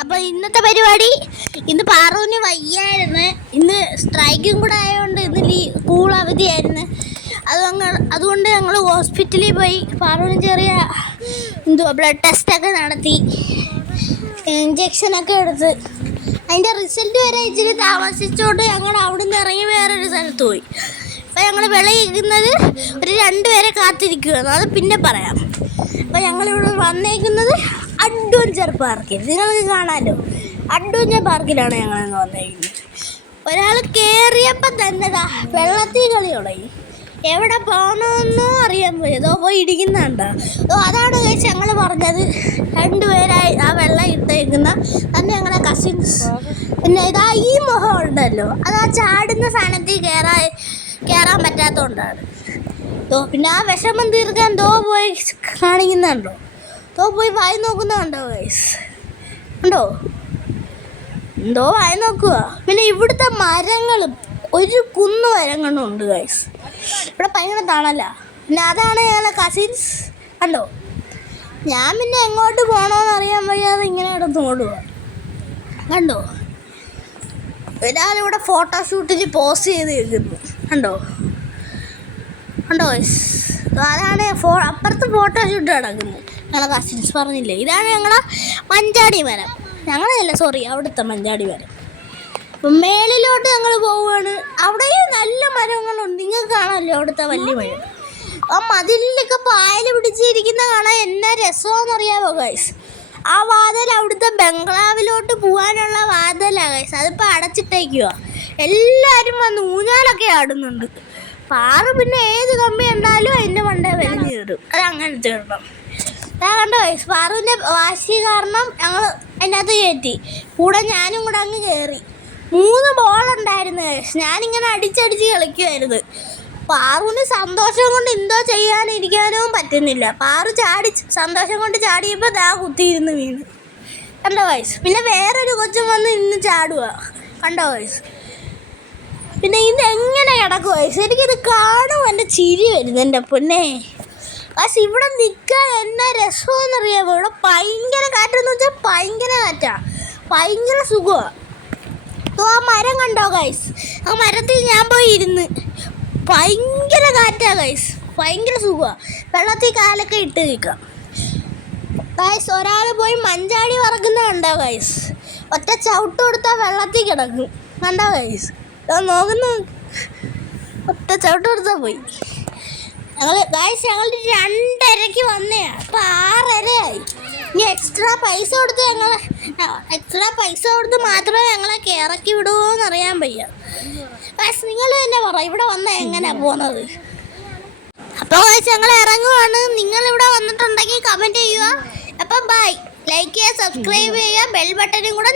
അപ്പോൾ ഇന്നത്തെ പരിപാടി, ഇന്ന് പാറുവിന് വയ്യായിരുന്നു. ഇന്ന് സ്ട്രൈക്കും കൂടെ ആയതുകൊണ്ട് ഇന്ന് സ്കൂൾ അവധിയായിരുന്നു. അതുകൊണ്ട് ഞങ്ങൾ ഹോസ്പിറ്റലിൽ പോയി പാറുവിന് ചെറിയ ബ്ലഡ് ടെസ്റ്റൊക്കെ നടത്തി, ഇഞ്ചക്ഷനൊക്കെ എടുത്ത്. അതിൻ്റെ റിസൾട്ട് വരെ ഇച്ചിരി താമസിച്ചുകൊണ്ട് ഞങ്ങൾ അവിടെ നിന്ന് ഇറങ്ങി വേറൊരു സ്ഥലത്ത് പോയി. അപ്പോൾ ഞങ്ങൾ വിളയിക്കുന്നത് ഒരു 2 പേരെ കാത്തിരിക്കുകയാണ്, അത് പിന്നെ പറയാം. അപ്പോൾ ഞങ്ങളിവിടെ വന്നേക്കുന്നത് അഡ്വഞ്ചർ പാർക്കിൽ, നിങ്ങൾക്ക് കാണാമല്ലോ. അഡ്വഞ്ചർ പാർക്കിലാണ് ഞങ്ങളങ്ങ് വന്നേക്കുന്നത്. ഒരാൾ കയറിയപ്പം തന്നെ വെള്ളത്തിൽ കളി തുടങ്ങി. എവിടെ പോകണമെന്നോ അറിയാൻ പോയി, ഏതോ പോയി ഇടിക്കുന്നുണ്ടോ. അതാണ് കഴിച്ച് ഞങ്ങൾ പറഞ്ഞത് 2 പേരായി ആ വെള്ളം ഇട്ടേക്കുന്ന തന്നെ ഞങ്ങളുടെ കസിൻസ്. പിന്നെ ഇതാ ഈ മുഖം ഉണ്ടല്ലോ, അത് ആ ചാടുന്ന സാധനത്തിൽ കയറാൻ പറ്റാത്തതുകൊണ്ടാണ്. പിന്നെ ആ വിഷമം തീർക്കാൻ പോയി കാണിക്കുന്നുണ്ടോ, പോയി വായി നോക്കുന്നുണ്ടോ ഗൈസ്, ഉണ്ടോ വായി നോക്കുക. പിന്നെ ഇവിടുത്തെ മരങ്ങളും ഒരു കുന്നു മരങ്ങളുണ്ട് ഗൈസ്. ഇവിടെ ഭയങ്കര തണല. പിന്നെ അതാണ് ഞങ്ങളുടെ കസിൻസ്, കണ്ടോ. ഞാൻ പിന്നെ എങ്ങോട്ട് പോകണമെന്ന് അറിയാൻ വയ്യാതെ ഇങ്ങനെ ഇടത്ത് ഓടുക, കണ്ടോ. ഒരാളിവിടെ ഫോട്ടോഷൂട്ടിന് പോസ്റ്റ് ചെയ്ത് വെക്കുന്നു, കണ്ടോ ഗൈസ്. അതാണ് അപ്പുറത്ത് ഫോട്ടോഷൂട്ട് നടക്കുന്നത്. ഞങ്ങളെ കസിൻസ് പറഞ്ഞില്ലേ, ഇതാണ് ഞങ്ങളെ മഞ്ചാടി മരം. ഞങ്ങളല്ല, സോറി, അവിടുത്തെ മഞ്ചാടി മരം. അപ്പം മേളിലോട്ട് ഞങ്ങൾ പോവുകയാണ്. അവിടെയും നല്ല മരങ്ങളുണ്ട്, നിങ്ങൾക്ക് കാണാമല്ലോ അവിടുത്തെ വലിയ മരം. ആ മതിലിലൊക്കെ പായൽ പിടിച്ചിരിക്കുന്ന കാണാൻ എന്നാ രസമാണെന്നറിയാമോ ഗൈസ്. ആ വാതിൽ അവിടുത്തെ ബംഗ്ലാവിലോട്ട് പോകാനുള്ള വാതിലാണ് ഗൈസ്, അതിപ്പോൾ അടച്ചിട്ടേക്കുക. എല്ലാവരും വന്ന് ഊഞ്ഞാലൊക്കെ ആടുന്നുണ്ട്. പാറു പിന്നെ ഏത് കമ്പി ഉണ്ടാലും അതിൻ്റെ മണ്ടേ വലിഞ്ഞ് കയറും, അത് അങ്ങനെ തീർണം. കണ്ടോ ഗൈസ്, പാറുവിൻ്റെ വാശി കാരണം ഞങ്ങൾ അതിനകത്ത് കയറ്റി. കൂടെ ഞാനും കൂടെ അങ്ങ് കയറി. 3 ബോളുണ്ടായിരുന്നു ഗൈസ്. ഞാനിങ്ങനെ അടിച്ചടിച്ച് കളിക്കുമായിരുന്നു. പാറുവിന് സന്തോഷം കൊണ്ട് എന്തോ ചെയ്യാനിരിക്കാനോ പറ്റുന്നില്ല. പാറു സന്തോഷം കൊണ്ട് ചാടിയപ്പോൾ കുത്തിയിരുന്ന് വീണ്, കണ്ടോ ഗൈസ്. പിന്നെ വേറൊരു കൊച്ചും വന്ന് ഇന്ന് ചാടുക, കണ്ടോ ഗൈസ്. പിന്നെ ഇതെങ്ങനെ കിടക്കും ഗൈസ്, എനിക്കിത് കാണും എൻ്റെ ചിരി വരുന്നു എൻ്റെ പൊന്നെ ഗൈസ്. ഇവിടെ നിൽക്കാൻ എന്നാ രസമെന്നറിയാമോ. ഇവിടെ ഭയങ്കര കാറ്റെന്ന് വെച്ചാൽ ഭയങ്കര കാറ്റാണ്, ഭയങ്കര സുഖമാണ്. ആ മരം കണ്ടോ ഗൈസ്, ആ മരത്തിൽ ഞാൻ പോയി ഇരുന്ന്. ഭയങ്കര കാറ്റാണ് ഗൈസ്, ഭയങ്കര സുഖമാണ്. വെള്ളത്തിൽ കാലൊക്കെ ഇട്ട് നിൽക്കാം ഗൈസ്. ഒരാൾ പോയി മഞ്ചാടി വറക്കുന്ന കണ്ടോ ഗൈസ്, ഒറ്റ ചവിട്ട് കൊടുത്താൽ വെള്ളത്തിൽ കിടക്കും, കണ്ടോ ഗൈസ്. നോക്കുന്നു, ഒറ്റ ചവിട്ട് കൊടുത്താൽ പോയി. ഞങ്ങൾ 2:30 വന്നതാണ്, അപ്പോൾ 6:30 ഇനി എക്സ്ട്രാ പൈസ കൊടുത്ത് മാത്രമേ ഞങ്ങളെ ഇറക്കി വിടുമോയെന്ന് അറിയാൻ വയ്യ ഗൈസ്. നിങ്ങൾ തന്നെ പറ, ഇവിടെ വന്നാൽ എങ്ങനെയാണ് പോകുന്നത്. അപ്പോൾ ഗൈസ് ഞങ്ങൾ ഇറങ്ങുവാണ്. നിങ്ങളിവിടെ വന്നിട്ടുണ്ടെങ്കിൽ കമൻറ്റ് ചെയ്യുക. അപ്പം ബൈ, ലൈക്ക് ചെയ്യുക, സബ്സ്ക്രൈബ് ചെയ്യുക, ബെൽ ബട്ടനും കൂടെ